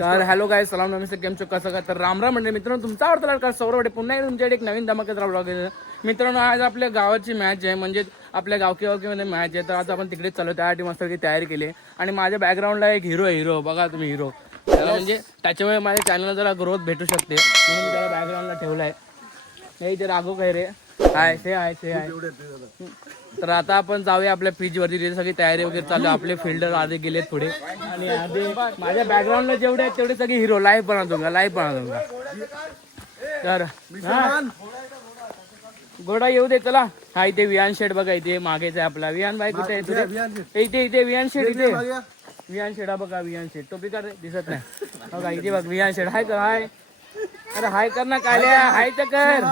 तर हॅलो काय सलाम नमस्ते. केम चो कसं काय तर रामराम म्हणजे मित्रांनो तुमचा आवडता लडका सौरवडे पुन्हा एकदा तुमच्याकडे एक नवीन धमाकेचा ब्लॉग आहे. मित्रांनो आज आपल्या गावाची मॅच आहे. म्हणजे आपल्या गावकी गावकीमध्ये मॅच आहे. तर आज आपण तिकडेच चालू त्यासाठी मस्त तयारी केली. आणि माझ्या बॅकग्राऊंडला एक हिरो आहे हिरो बघा तुम्ही हिरो त्याला म्हणजे त्याच्यामुळे माझ्या चॅनलला जरा ग्रोथ भेटू शकते. म्हणून मी त्याला बॅकग्राऊंडला ठेवला आहे हे इथे राघो काय रे हाय ते आहे ते आहे तर आता आपण जाऊया आपल्या पिच वरती तिथे सगळी तयारी वगैरे चालू. आपले फिल्डर आधे गेलेत पुढे. आणि आधे माझ्या बॅकग्राऊंडला जेवढे आहेत तेवढे सगळे हिरो लाईव्ह बना दूंगा लाईव्ह बना दूंगा तर. गोडा येऊ दे चला. हा इथे विहान शेड बघा इथे मागेच आहे आपला. विहान बाई कुठे आहे? तुझे इथे. इथे विहान शेड इथे विहान शेड हा बघा विहान शेड टोपी कर दिसत नाही. बघा इथे बघ विहान शेड हाय कर हाय. अरे हाय कर ना काल्या. हाय तर कर.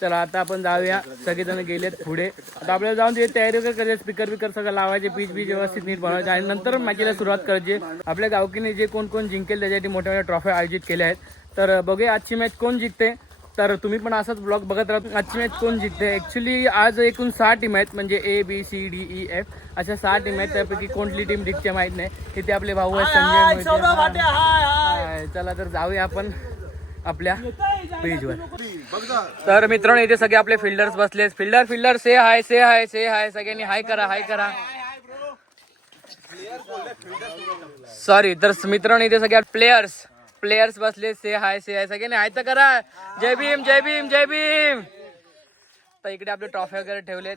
चला आता आपण जाऊया. सगळेजण गेलेत पुढे. आता आपल्याला जाऊन तिथे तयारी वगैरे करायची स्पीकर बिकर सगळं लावायचे पीच बीच व्यवस्थित नीट बनवायचे आणि नंतर मॅचीला सुरुवात करायची. आपल्या गावकीने जे कोण कोण जिंकेल त्याच्यासाठी मोठ्या मोठ्या ट्रॉफी आयोजित केल्या आहेत. तर बघूया आजची मॅच कोण जिंकते. तर तुम्ही पण असाच ब्लॉग बघत राहा. आजची मॅच कोण जिंकते? ऍक्च्युली आज एकूण सहा टीम आहेत. म्हणजे A B C D E F अशा सहा टीम आहेत. त्यापैकी कोणती टीम जिंकते माहीत नाही. तिथे आपले भाऊ आहेत संजय चला तर जाऊया आपण. आपल्या पेजवर. तर मित्रांनो इथे सगळे आपले फिल्डर्स बसले फिल्डर फिल्डर से हाय से हाय से हाय सगळ्यांनी हाय करा हाय करा. सॉरी तर मित्रांनो इथे सगळ्या प्लेयर्स प्लेयर्स बसले से हाय से हाय सगळ्यांनी हाय तर करा. जय भीम जय भीम जय भीम. तर इकडे आपले ट्रॉफी वगैरे ठेवलेत.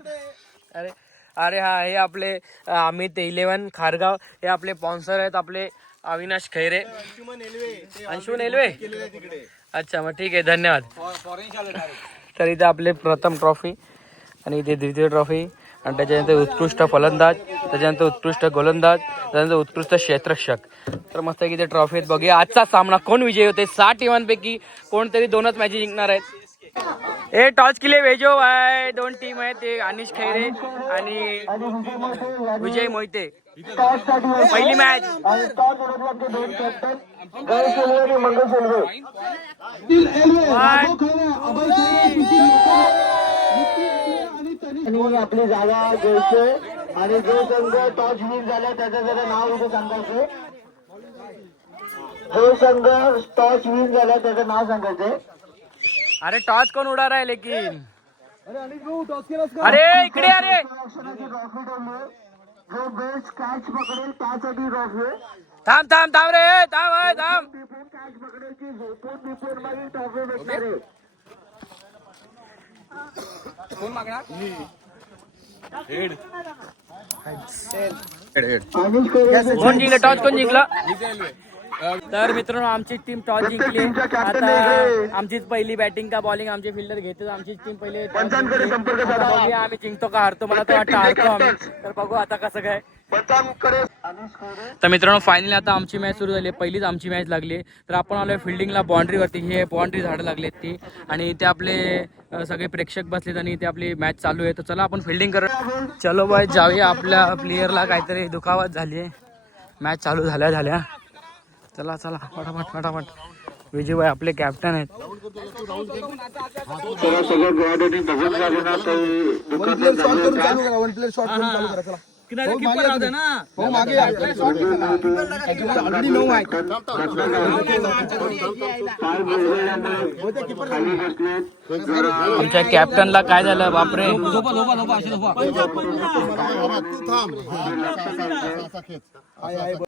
अरे अरे हा हे आपले अमित इलेवन खारगाव. हे आपले स्पॉन्सर आहेत आपले अविनाश खैरे. अंशुमन एलवे. अच्छा मग ठीक आहे धन्यवाद. तर इथे आपले प्रथम ट्रॉफी आणि इथे द्वितीय ट्रॉफी आणि त्याच्यानंतर उत्कृष्ट फलंदाज त्याच्यानंतर उत्कृष्ट गोलंदाज त्याच्यानंतर उत्कृष्ट क्षेत्रक्षक तर मस्त इथे ट्रॉफी आहेत. बघूया आजचा सामना कोण विजयी होते सहा टीमांपैकी कोणतरी दोनच मॅची जिंकणार आहेत. ए टॉस किले वेजो आहे दोन टीम आहेत ते अनिश खैरे आणि विजय मोहिते. पहिली मॅच आणि आपली जागा घ्यायचे आणि जो संघ टॉस विन झाला त्याचं जरा नाव इथे सांगायचं जो संघ टॉस विन झाला त्याचं नाव सांगायचं अरे टॉस कोण उडा आहे लेकिन अरे इकडे अरे जो बेस्ट कॅच पकडेल त्यासाठी ट्रॉफी आहे थांब थांब थांब रे थांब अय, थांब. टिपून कॅच पकडेल की झोपून टिपून मागे ट्रॉफी भेटणार आहे. अनिश कोरे कोण जिंकलं? टॉस कोण जिंकलं? तर मित्रांनो आमची टीम टॉस जिंकली. आता आमचीच पहिली बॅटिंग का बॉलिंग आमचे फिल्डर घेते आमची टीम पहिले आम्ही जिंकतो का हारतो. मला तर वाटतं हारतो आम्ही. तर बघू आता कसं काय. कोरे तर मित्रांनो फायनली आता आमची मॅच सुरू झाली. पहिलीच आमची मॅच लागली. तर आपण आलोय फिल्डिंगला बाउंड्रीवरती हे बाउंड्री झाडं लागलेत ती. आणि ते आपले सगळे प्रेक्षक बसलेत आणि ते आपली मॅच चालू आहे. तर चला आपण फिल्डिंग करत चलो बाय जाऊया आपल्या प्लेयरला काहीतरी दुखावत झाली आहे मॅच चालू झाल्या झाल्या. चला चला फटाफट फटाफट. विजयभाई आपले कॅप्टन आहेत. चला सगळं ना. जरा आमच्या कॅप्टनला काय झालं? बापरे.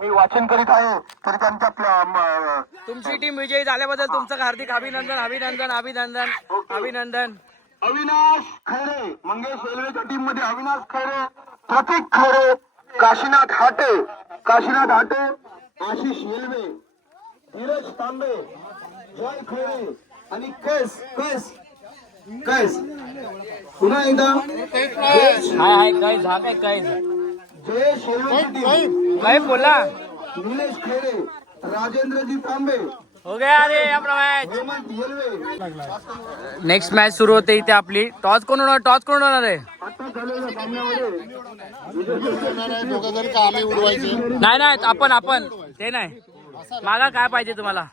वाचन करीत आहे तर त्यांच्या प्ल- म- तुमची टीम विजयी झाल्याबद्दल तुमचं हार्दिक अभिनंदन अभिनंदन अभिनंदन अभिनंदन. अविनाश खैरे मंगेश रेल्वेच्या टीममध्ये अविनाश खैरे. प्रतीक खैरे काशीनाथ हाटे काशीनाथ हाटे आशिष येलवे धीरज तांबे जय खैरे आणि कैस कैस कैस. पुन्हा एकदा. जयेश काय बोला? निलेश खैरे राजेंद्रजी तांबे. हो गया आपला मॅच येलवे नेक्स्ट मॅच सुरू होते इथे आपली. टॉस कोण होणार? टॉस कोण होणार आहे आता झालेल्या सामन्यामध्ये नाही नाही आपण आपण. ते नाही. मागा काय पाहिजे तुम्हाला?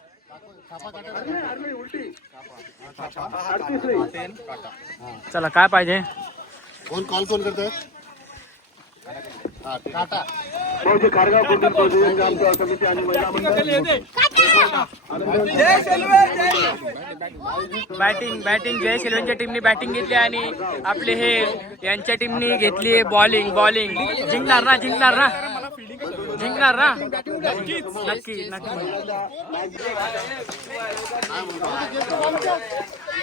चला काय पाहिजे? कोण कॉल कोण करतोय? भाऊजी खारगाव कुटुंब प्रसिद्ध आमच्या समिती आणि महिला मंडळ. बॅटिंग बॅटिंग जय सेल्वनच्या टीमने बॅटिंग घेतली आणि आपले हे यांच्या टीमने घेतली बॉलिंग बॉलिंग जिंकणार ना जिंकणार ना. जिंकणार ना. नक्की नक्की.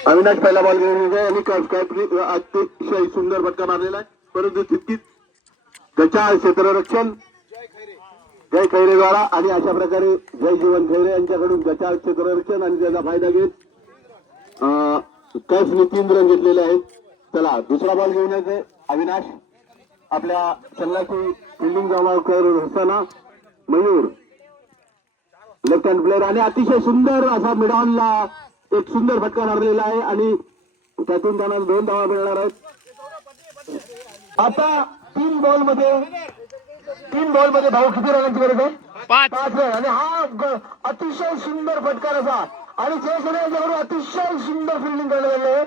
अविनाश पहिला बॉल घेऊन अतिशय सुंदर फटका मारलेला आहे. परंतु तितकीच त्याच्या क्षेत्ररक्षण जय खैरेद्वारा आणि अशा प्रकारे जय जीवन खैरे यांच्याकडून त्याच्या क्षेत्ररक्षण आणि त्याचा फायदा घेत अं, कैफने तीन रन घेतलेले आहेत. चला दुसरा बॉल घेऊन येते. अविनाश आपल्या संघाची फिल्डिंग जमा करत असताना मयूर लेफ्ट हँड प्लेअर आणि अतिशय सुंदर असा मिडॉनला एक सुंदर फटका मारलेला आहे आणि त्यातून त्यांना दोन धावा मिळणार आहेत. आता तीन बॉलमध्ये तीन बॉलमध्ये भाऊ किती रनांची गरज आहे? पाच. पाच रन. आणि हा अतिशय सुंदर फटकार असा. आणि जयसेना यांच्याकडून अतिशय सुंदर फिल्डिंग करण्यात आले आहे.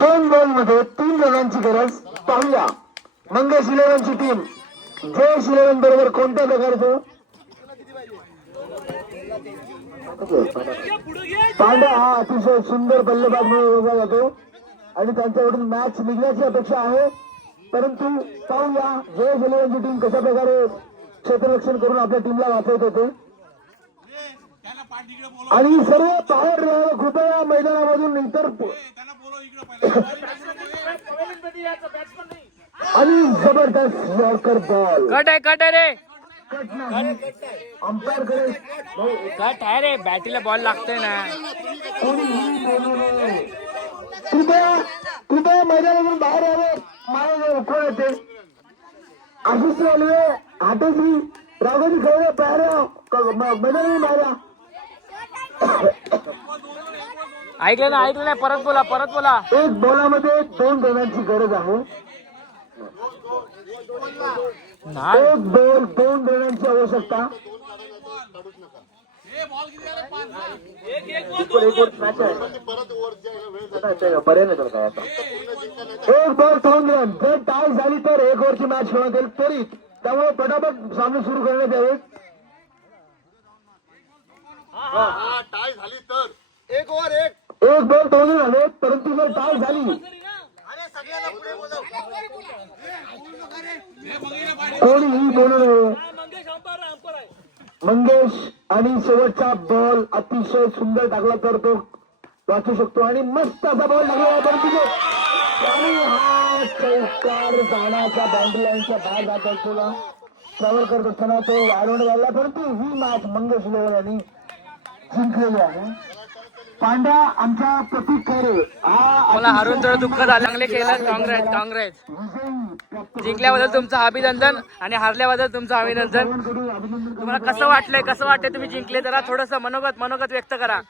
दोन बॉलमध्ये तीन रनांची गरज. पाहूया. मंगेश इलेव्हनची टीम जयश इलेव्हन बरोबर कोणत्या प्रकारचं पांड्या हा अतिशय सुंदर बल्लेबाज म्हणून ओळखला जातो. आणि त्यांच्याकडून मॅच निघण्याची अपेक्षा आहे. परंतु पाहूया जयश इलेव्हनची टीम कशा प्रकारे क्षेत्ररक्षण करून आपल्या टीमला वाचवत होते. आणि सर्व बाहेर राहावं कृपया मैदानामधून इतर आणि जबरदस्त यॉर्कर बॉल कट आहे कट आहे रे. अंपायरकडे कट आहे रे बॅटीला बॉल लागतोय ना. कृपया कृपया मैदानातून बाहेर यावं. मला उखळ येते. आशिष रेल्वे हाटेश्री राघोजी खवळे बाहेर मैदानातून बाहेर. ऐकलं ना ऐकलं नाही. परत बोला परत बोला. एक बॉलामध्ये दोन रनांची गरज आहे. एक बॉल दोन रनांची आवश्यकता. एक बॉल दोन रन जर टाय झाली तर एक ओव्हरची मॅच खेळण्यात येईल त्वरित त्यामुळे पटापट सामने सुरू करण्यात यावे. एक बॉल दोन रन आले परंतु जर टाय झाली कोणीही बोलू नये. मंगेश आणि शेवटचा बॉल अतिशय सुंदर टाकला तर तो वाचू शकतो. आणि मस्त असा बॉल टाकला आणि हा चौकार जाण्याच्या बाउंड्री लाईनच्या बाहेर जात असताना ट्रॅव्हल करत असताना तो वाढवण्यात आला परंतु ही मॅच मंगेश लोहर यांनी जिंकलेली आहे. पांड्या आमचा प्रतीक खैरे. हा मला हरून थोडं दुःख झालं. चांगले केलं काँग्रेस काँग्रेस. जिंकल्याबद्दल तुमचं अभिनंदन आणि हारल्याबद्दल तुमचं अभिनंदन. तुम्हाला कसं वाटलंय? कसं वाटतंय तुम्ही जिंकले? जरा थोडस मनोगत मनोगत व्यक्त करा.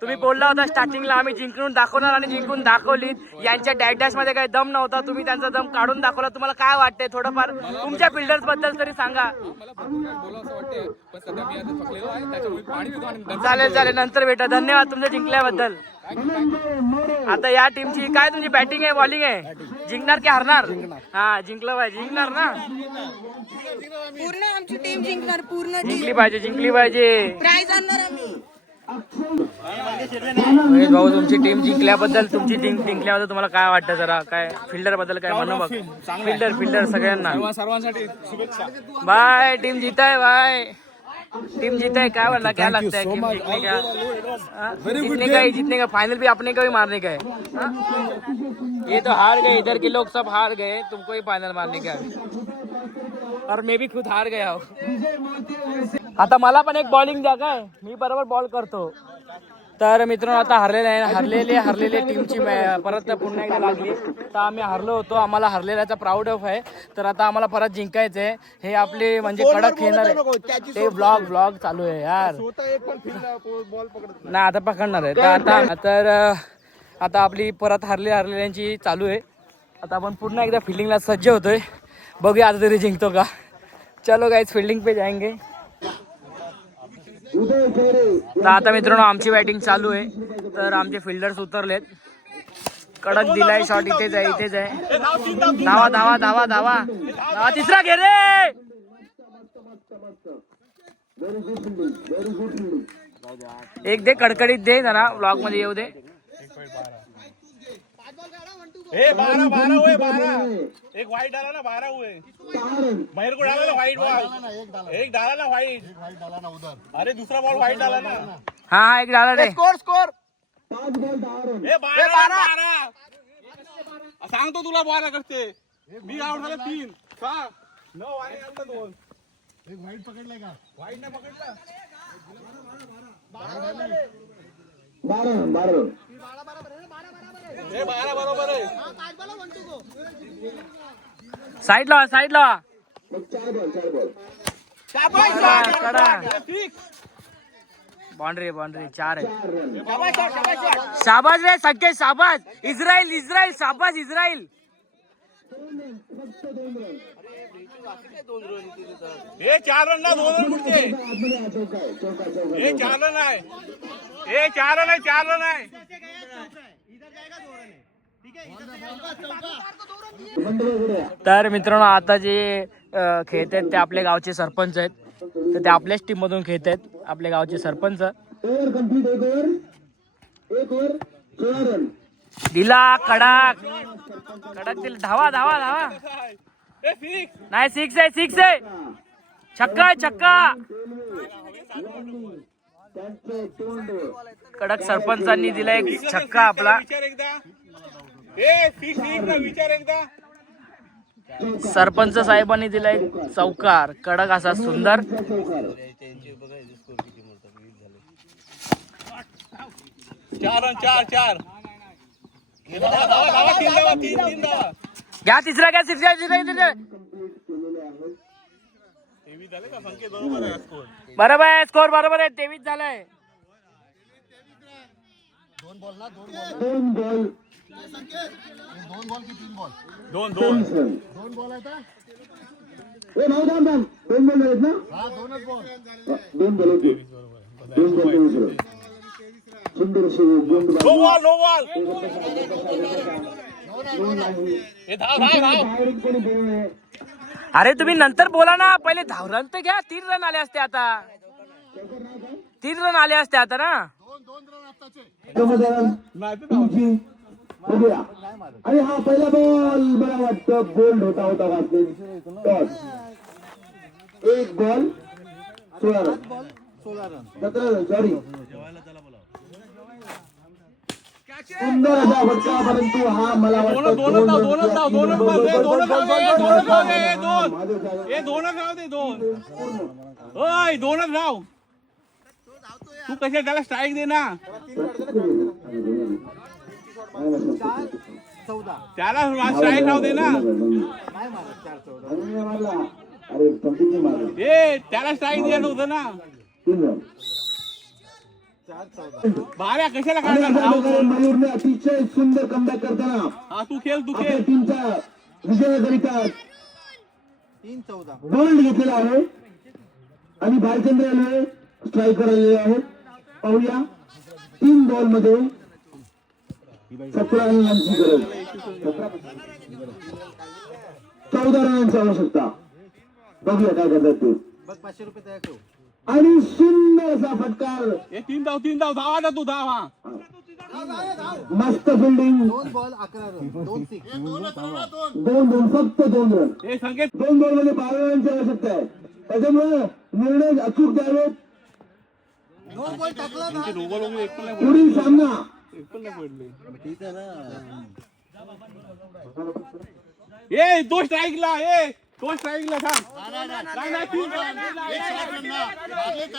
तुम्ही बोलला होता स्टार्टिंगला आम्ही जिंकून दाखवणार आणि जिंकून दाखवली यांच्या डॅश डॅशमध्ये काही दम नव्हता. तुम्ही त्यांचा दम काढून दाखवला. तुम्हाला काय वाटतंय? थोडंफार तुमच्या फिल्डर्सबद्दल तरी सांगा. चालेल चालेल नंतर भेटा. धन्यवाद तुमच्या जिंकल्याबद्दल. आता या टीमची काय तुमची बॅटिंग आहे बॉलिंग आहे? जिंकणार की हरणार? हा जिंकलं पाहिजे. जिंकणार ना? पूर्ण आमची टीम जिंकणार पूर्ण जिंकली पाहिजे जिंकली पाहिजे. प्राइज आणणार आम्ही. महेश भाऊ तुमची टीम जिंकल्याबद्दल तुमची टीम जिंकल्याबद्दल तुम्हाला काय वाटतं जरा? काय फिल्डर बद्दल काय म्हणू बघ फिल्डर फिल्डर सगळ्यांना. सर्वांसाठी शुभेच्छा बाय टीम जीताय बाय. टीम जीताय काय बोलना क्या लगता है टीम जीतने का हाँ? जीतने का ही? जीतने का फाइनल भी अपने को ही मारने का है? हाँ? ये तो हार गए. इधर के लोग सब हार गए. तुमको ही फाइनल मारने का है. और मैं भी खुद हार गया हूँ. आता मला पण एक बॉलिंग द्या काय? मी बरोबर बॉल करतो. तर मित्रांनो आता हरलेले आहे. हरलेले हरलेले टीमची मॅ- परत पुन्हा एकदा लागली. तर आम्ही हरलो होतो. आम्हाला हरलेल्याचा प्राऊड ऑफ आहे. तर आता आम्हाला परत जिंकायचं आहे हे आपले म्हणजे कडक खेळणार. आहे ते ब्लॉग ब्लॉग चालू आहे यार. नाही. आता पकडणार आहे. तर आता तर आता आपली परत हरले हरलेल्यांची चालू आहे. आता आपण पुन्हा एकदा फिल्डिंगला सज्ज होतोय. बघूया आता तरी जिंकतो का. चलो गाईज फिल्डिंग पे खैरे तर आता मित्रांनो आमची बॅटिंग चालू आहे. तर आमचे फिल्डर्स उतरलेत. कडक दिलाय शॉट इथेच आहे इथेच आहे. धावा धावा धावा धावा. धावा तिसरा घे रे! एक दे कडकडीत दे जरा. ब्लॉगमध्ये येऊ दे. ए बारह बारह हुए बारह एक वाइट डाला ना बारह हुए महेर को डाला ना वाइट बॉल एक डाला ना वाइट अरे दूसरा बॉल वाइट डाला ना. हा हा एक डाला रे. स्कोर स्कोर ए बारह बारह सांगतो तुला बारा करते मी आउट झाले तीन. सहा नऊ आणि आता दोन. वाईट पकडलाय का? वाईट नाही पकडला. बारा बारा. ए बारा बरोबर आहे साईड ला साईड ला मग चार बॉल चार बॉल कडा ठीक बाउंड्री बाउंड्री चार आहे चार रन शाबाज रे सगळे शाबाज इस्रायल इस्रायल शाबाज इस्रायल फक्त दोन रन ए चार रन ना दोन रन कुठचे आतमध्ये हा चौका आहे चौका चौका ए चार रन आहे ए चार रन आहे चार रन आहे बंद उघड्या तर मित्रांनो आता जे खेळत आहेत ते आपल्या गावचे सरपंच आहेत. तर ते आपल्याच टीम मधून खेळत आहेत आपल्या गावचे सरपंच. दिला कडक. कडक दिला. धावा धावा धावा. नाही सिक्स आहे सिक्स आहे. छक्का आहे, छक्का. कडक सरपंचांनी दिला एक छक्का आपला. ना सरपंच साहेबांनी दिला एक चौकार कडक असा सुंदर. चार चार चार. घ्या तिसरा घ्या तिसऱ्या तिसऱ्या तिसऱ्या तेवीस झाले का? संकेत बरोबर आहे स्कोर बरोबर आहे स्कोर बरोबर आहे तेवीस झालंय. दोन बॉल दोन दोन रन दोन बॉल आहेत ए भाऊ थांब थांब दोन बॉल आहेत ना? दोन बॉल होते दोन बॉल तेवीस रन सुंदर असे गोंड नो बॉल नो बॉल. दोन आहे. ए धाव धाव धाव. बाहेरून कोणी बोलू नये अरे तुम्ही नंतर बोला ना. पहिले धाव रन तर घ्या. तीन रन आले असते आता. तीन रन आले असते आता ना. समाधान तुमची बघूया. आणि हा पहिला बॉल मला वाटतं बोल्ड होता होता वाटते. एक बॉल सोळा रन सतरा रन सॉरी सुंदर असा फटका परंतु हा मला वाटतं दोन दोनच धाव तू कशा त्याला स्ट्राईक दे ना. त्याला स्ट्राईक धाव दे ना. अरे मारला. अरे कंप्लीट नाही मारला ए त्याला स्ट्राईक द्यायला होतं ना. तीन रन बाऱ्या कशाला आणि काढला मयूरने अतिशय सुंदर कमबॅक करताना हा तू खेळ तू आपल्या खेळ टीमचा विजयाकरिता गोल्ड घेतलेला आहे. आणि भालचंद्र रेल्वे स्ट्राईकर आलेले आहेत. पाहूया. तीन बॉलमध्ये सतरा रनांची गरज चौदा रनांची आवश्यकता. बघूया काय करतात ते. आणि सुंदर असा फटकार तीन धाव तीन धाव धावा ना तू धाव हा. मस्त फिल्डिंग दोन दोन फक्त दोन रन ए संकेत दोन बॉलमध्ये बारा रनची आवश्यकता आहे. त्याच्यामुळे निर्णय अचूक द्यावेत वगैरे एक पण नाही पडले. पण नाही पडले ए तो स्ट्राईकला ए तो स्ट्राईकला थांब. नाही नाही तीन run, नाही, नाही, नाही, नाही,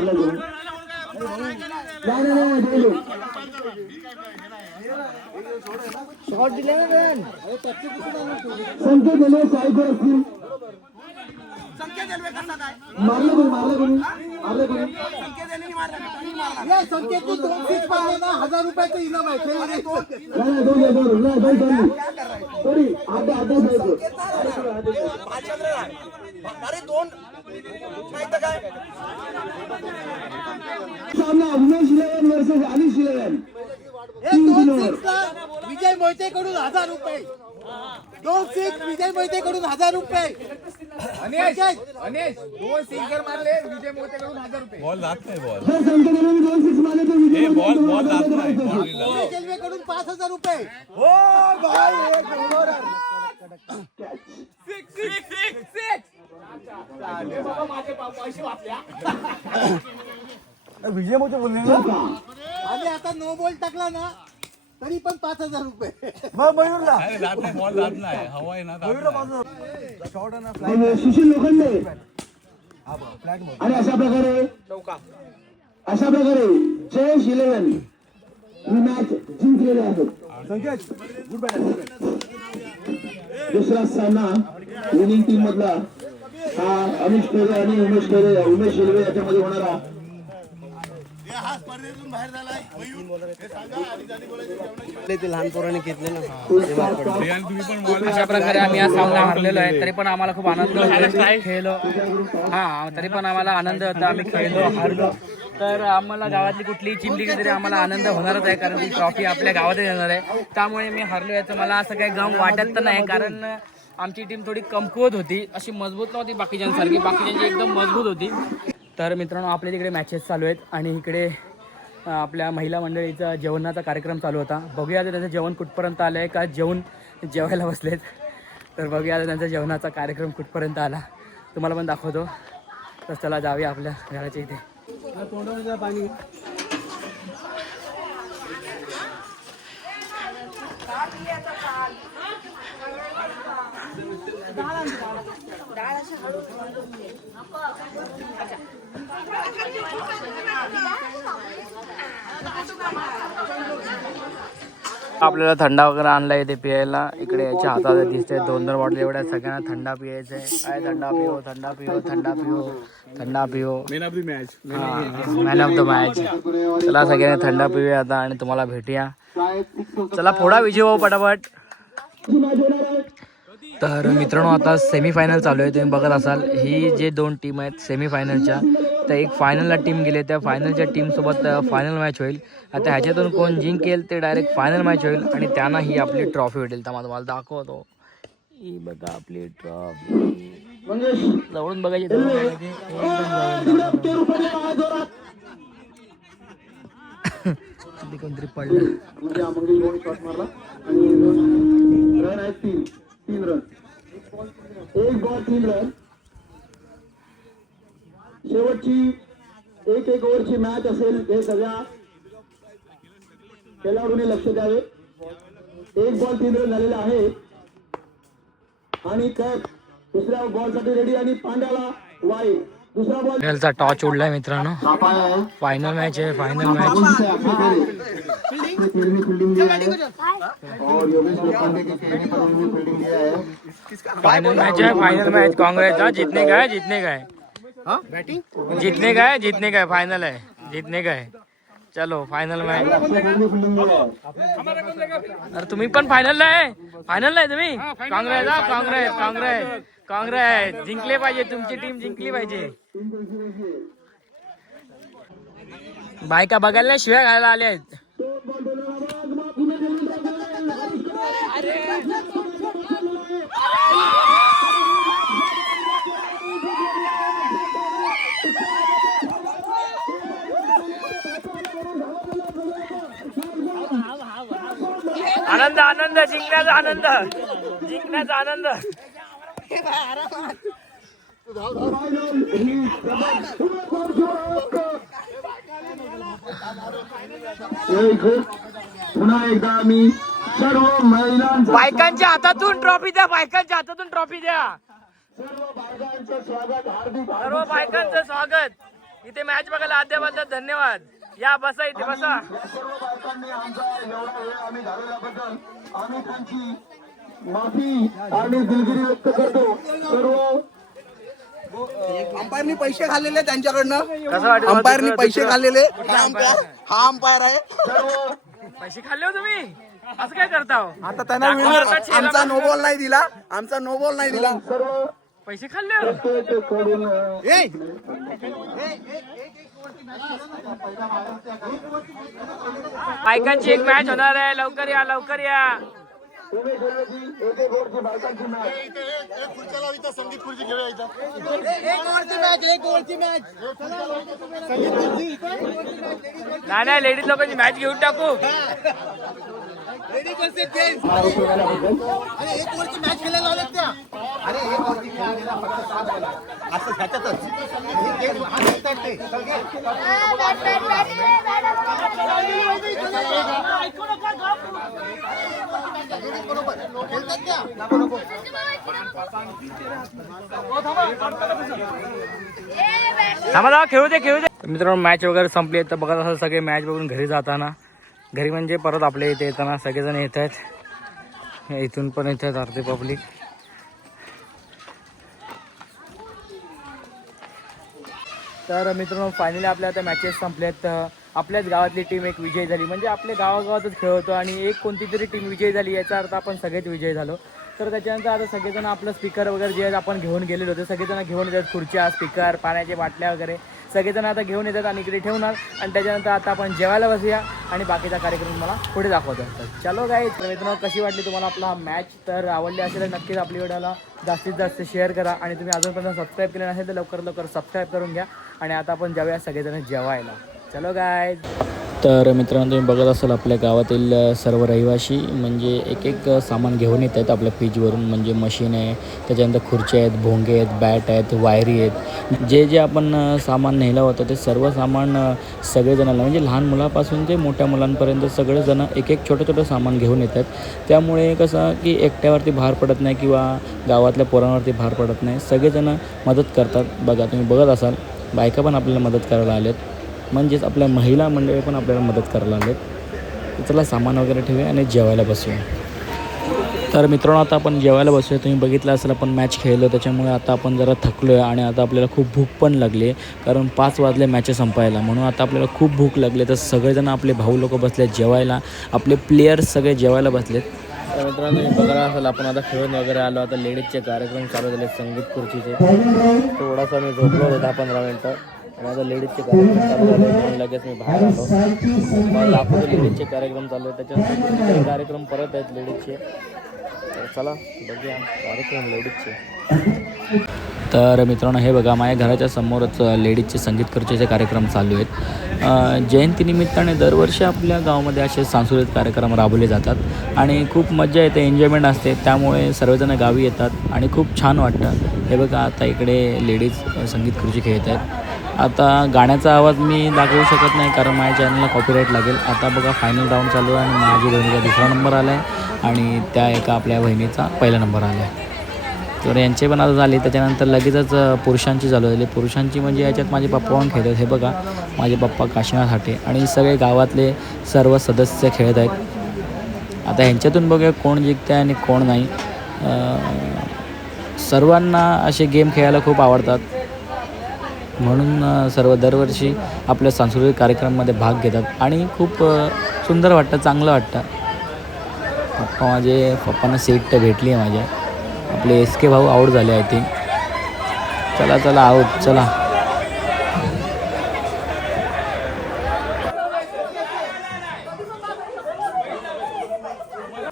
बरोबर मारला मारला गेलं दिले गेलं नाही नाही, नाही नाही, दोन. असतील मारलं कोणी हजार रुपयाचं इनाम आहे नाही, दोन दोन, नाही, दोन, दोन सामना वर्सेस अनिश विजय मोहिते कडून हजार रुपये. दोन सिक्स विजय मोहिते कडून हजार रुपये. बॉल जात नाही बॉल. जर संकेताने दोन सिक्स मारले तर विजय हे बॉल बॉल जात. नाही. रेल्वे कडून पाच हजार रुपये. आणि आता नो बॉल टाकला ना तरी पण पाच हजार रुपये. नाही, जात नाही बॉल जात नाही. हवा आहे ना जात नाही. आणि सुशील लोखंडे. आणि अशा प्रकारे अशा प्रकारे जयेश इलेव्हन ही मॅच जिंकलेले आहेत. दुसरा सामना विनिंग टीम मधला हा अमिश पेरे आणि उमेश पेरे उमेश शिलवे याच्यामध्ये होणारा अशा प्रकारे आम्ही हा सामना हारलेलो आहे तरी पण आम्हाला खूप आनंद खेळलो. हा तरी पण आम्हाला आनंद होता. आम्ही खेळलो हारलो. तर आम्हाला गावातली कुठलीही चिमली तरी आम्हाला आनंद होणारच आहे कारण ती ट्रॉफी आपल्या गावातच येणार आहे. त्यामुळे मी हारलो याचं मला असं काही गम वाटत तर नाही कारण आमची टीम थोडी कमकुवत होती. अशी मजबूत नव्हती बाकीच्यांसारखी. बाकीच्यांची एकदम मजबूत होती. तर मित्रांनो आपल्या तिकडे मॅचेस चालू आहेत आणि इकडे आपल्या महिला मंडळीचा जेवणाचा कार्यक्रम चालू होता. बघूया आता त्यांचं जेवण कुठपर्यंत आलं आहे का जेवण जेवायला बसलेत. तर बघूया आता त्यांचा जेवणाचा कार्यक्रम कुठपर्यंत आला. तुम्हाला पण दाखवतो. तर चला जाऊया आपल्या घराच्या इथे. आपल्याला थंडा वगैरे आणला इथे पियायला. इकडे याच्या हातात दिसते दोन दोन बॉटल एवढ्या सगळ्यांना थंडा पियायचा आहे काय थंडा पिओ थंडा पिओ थंडा पिओ थंडा Piow man of the match man of the match चला सगळ्यांनी थंडा पिऊया आता आणि तुम्हाला भेटूया. चला फोडा विजय भाऊ पटापट. तर मित्रांनो आता सेमीफायनल चालू आहे. तुम्ही बघत असाल ही जे दोन टीम आहेत सेमीफायनलच्या तर एक फायनलला टीम गेली. त्या फायनलच्या टीमसोबत फायनल मॅच होईल. आता ह्याच्यातून कोण जिंकेल ते डायरेक्ट फायनल मॅच होईल आणि त्यांना ही आपली ट्रॉफी भेटेल. तर तुम्हाला दाखवतो. ही बघा आपली ट्रॉफी जवळून बघायची कोणतरी पडलं. तीन रन एक बॉल तीन रन शेवटची एक एक ओव्हरची मॅच असेल हे सगळ्या खेळाडूने लक्ष द्यावे. एक बॉल तीन रन झालेला आहे. आणि कॅप दुसऱ्या बॉलसाठी रेडी आणि पांड्याला वाईट दुसरा बॉल खेळचा टॉच उडलाय मित्रांनो. सापाय आहे फायनल मॅच आहे फायनल मॅच कौन सा है आपके खेल में फील्डिंग फील्डिंग दिया है और योगेश लोखंडे के कहने पर उन्होंने फील्डिंग दिया है फाइनल मैच है फाइनल मैच कांग्रेस हाँ जीतने का है जीतने का है. बैटिंग जीतने का है जीतने का है. फाइनल है जीतने का है. चलो फायनल मैच आपके खेल में फील्डिंग दिया है अरे तुम्ही पण फायनलला आहे. फायनलला आहे तुम्ही? काँग्रेस हा काँग्रेस काँग्रेस काँग्रेस जिंकले पाहिजे तुमची टीम जिंकली पाहिजे. बायका बघायला नाही, शिव्या घालायला आल्या आहेत. आनंद आनंद जिंकण्याचा आनंद. जिंकण्याचा आनंद. पुन्हा एकदा आम्ही सर्व महिलांचं बायकांच्या हातातून ट्रॉफी द्या बायकांच्या हातातून ट्रॉफी द्या. सर्व बायकांचं स्वागत. हार्दिक सर्व बायकांचं स्वागत इथे मॅच बघायला अद्याबद्दल धन्यवाद. या बसा इथे बसा. सर्व बायकांनी आमचा एवढा वेळ आम्ही घालवल्याबद्दल आम्ही त्यांची माफी आणि दिलगिरी व्यक्त करतो. सर्व अंपायरनी पैसे खाल्लेले त्यांच्याकडनं. अंपायरनी पैसे खाल्लेले. हा अंपायर? हा अंपायर आहे. पैसे खाल्ले हो तुम्ही? असं काय करता हो? आता त्यांना आमचा बघा. नो बॉल नाही दिला. आमचा नो बॉल नाही दिला. पैसे खाल्ले हो? ए! बायकांची एक मॅच होणार आहे. लवकर या लवकर या. एक ओव्हरची मॅच एक ओव्हरची मॅच नाही नाही लेडीज लोकांची मॅच घेऊन टाकू जेंट्स अरे एक ओव्हरची मॅच खेळायला लावल्यात त्या अरे एक ओव्हरची खेळायला फक्त सात बोला असं ह्याच्यातच हे game हा खेळतात ते चल थांबा खेळू दे खेळू दे. मित्रांनो मॅच वगैरे संपली तर बघत असाल सगळे मॅच बघून घरी जाताना. घरी म्हणजे परत आपल्या इथे येताना सगळेजण येत आहेत. इथून पण येत आहेत अर्धे पब्लिक तर मित्रांनो फायनली आपल्या आता मॅचेस संपल्यात आहेत. आपल्याच गावातली टीम एक विजयी झाली. म्हणजे आपल्या गावागावातच खेळतो आणि एक कोणती तरी टीम विजयी झाली याचा अर्थ आपण सगळेच विजयी झालो. तर त्याच्यानंतर आता सगळेजण आपलं स्पीकर वगैरे जे आपण घेऊन गेलेलो होते. सगळेजण घेऊन येतात खुर्च्या स्पीकर पाण्याच्या बाटल्या वगैरे. सगळेजण आता घेऊन येतात आणि इकडे ठेवणार. आणि त्याच्यानंतर आता आपण जेवायला बसूया आणि बाकीचा कार्यक्रम मला पुढे दाखवत. असतात चलो काय मित्रांनो कशी वाटली तुम्हाला आपला मॅच तर आवडली असेल तर नक्कीच आपल्या व्हिडिओला जास्तीत जास्त शेअर करा. आणि तुम्ही अजूनपर्यंत सबस्क्राईब केलं नसेल तर लवकर लवकर सबस्क्राईब करून घ्या. आणि आता आपण जाऊया सगळेजण जेवायला. चलो काय तर मित्रांनो तुम्ही बघत असाल आपल्या गावातील सर्व रहिवासी. म्हणजे एक एक सामान घेऊन येत आहेत आपल्या फ्रीजवरून म्हणजे मशीन आहे त्याच्यानंतर खुर्च्या आहेत भोंगे आहेत बॅट आहेत वायरी आहेत. जे जे आपण सामान नेलं होतं ते सर्व सामान सगळेजणांना म्हणजे लहान मुलापासून ते मोठ्या मुलांपर्यंत सगळेजण एक एक छोटं छोटं सामान घेऊन येत आहेत. त्यामुळे कसं की एकट्यावरती भार पडत नाही किंवा गावातल्या पोरांवरती भार पडत नाही. सगळेजण मदत करतात. बघा तुम्ही बघत असाल बायका पण आपल्याला मदत करायला आलेत. म्हणजेच आपल्या महिला मंडळी पण आपल्याला मदत करायला आलेत चला सामान वगैरे ठेवूया आणि जेवायला बसूया. तर मित्रांनो आता आपण जेवायला बसूया. तुम्ही बघितलं असेल आपण मॅच खेळलो. त्याच्यामुळे आता आपण जरा थकलो आहे आणि आता आपल्याला खूप भूक पण लागली आहे कारण पाच वाजले मॅच संपायला. म्हणून आता आपल्याला खूप भूक लागली तर सगळेजण आपले भाऊ लोक बसले जेवायला. आपले प्लेयर्स सगळे जेवायला बसलेत. तर मित्रांनो तुम्ही बघा असेल आपण आता खेळून वगैरे आलो. आता लेडीजचे कार्यक्रम चालू झाले संगीत खुर्चीचे. थोडासा मी झोपलो होतो दहा पंधरा मिनटं. माझं लेडीजचे कार्यक्रम चालू झाले लगेच मी बाहेर आलो. मला दाखवतो लेडीजचे कार्यक्रम चालू आहेत. त्याच्यानंतर कार्यक्रम परत आहेत लेडीजचे. तर चला बघूया कार्यक्रम लेडीजचे. तर मित्रांनो हे बघा माझ्या घराच्या समोरच लेडीजचे संगीत खुर्चीचे कार्यक्रम चालू आहेत. जयंतीनिमित्ताने दरवर्षी आपल्या गावामध्ये असे सांस्कृतिक कार्यक्रम राबवले जातात. आणि खूप मजा येते एन्जॉयमेंट असते. त्यामुळे सर्वजण गावी येतात आणि खूप छान वाटतं. हे बघा आता इकडे लेडीज संगीत खुर्ची खेळत आहेत. आता गाण्याचा आवाज मी दाखवू शकत नाही कारण माझ्या चॅनलला कॉपीराईट लागेल. आता बघा फायनल राऊंड चालू आहे आणि माझी बहिणीचा दुसरा नंबर आला आहे आणि त्या एका आपल्या बहिणीचा पहिला नंबर आला आहे तर यांचे पण आता झाले त्याच्यानंतर लगेचच पुरुषांची चालू झाली. पुरुषांची म्हणजे याच्यात माझे पप्पा पण खेळतात. हे बघा माझे पप्पा काशीनाथ हाटे आणि सगळे गावातले सर्व सदस्य खेळत आहेत. आता ह्यांच्यातून बघूया कोण जिंकते आणि कोण नाही. सर्वांना असे गेम खेळायला खूप आवडतात. म्हणून सर्व दरवर्षी आपल्या सांस्कृतिक कार्यक्रमामध्ये भाग घेतात आणि खूप सुंदर वाटतं चांगलं वाटतं. पप्पा माझे पप्पांना सीट तर भेटली आहे माझ्या. आपले एस के भाऊ आऊट झाले आय थिंक चला चला आऊट चला.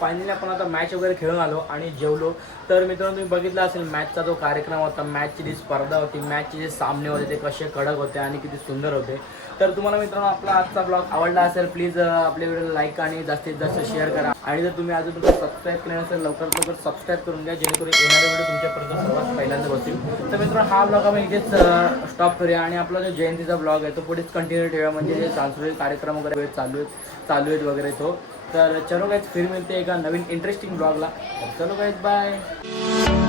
फायनली आपण आता मॅच वगैरे खेळून आलो आणि जेवलो. तर मित्रांनो तुम्ही बघितला असेल मॅचचा जो कार्यक्रम होता मॅचची जी स्पर्धा होती मॅचचे जे सामने होते ते कसे कडक होते आणि किती सुंदर होते. तर तुम्हाला मित्रांनो आपला आजचा ब्लॉग आवडला असेल प्लीज आपल्या व्हिडिओ लाईक आणि जास्तीत जास्त शेअर करा. आणि जर तुम्ही अजूनपर्यंत सबस्क्राईब केलं नसेल लवकरात लवकर सबस्क्राईब करून घ्या जेणेकरून येणारे व्हिडिओ तुमच्यापर्यंत सर्वात पहिल्यांदा बसतील तर मित्रांनो हा ब्लॉग आपण इथेच स्टॉप करूया. आणि आपला जो जयंतीचा ब्लॉग आहे तो पुढेच कंटिन्यू ठेवा म्हणजे जे सांस्कृतिक कार्यक्रम वगैरे चालू आहेत चालू आहेत वगैरे तो. तर चलो गाईज फिर मिळते एका नवीन इंटरेस्टिंग ब्लॉगला चलो गाईज बाय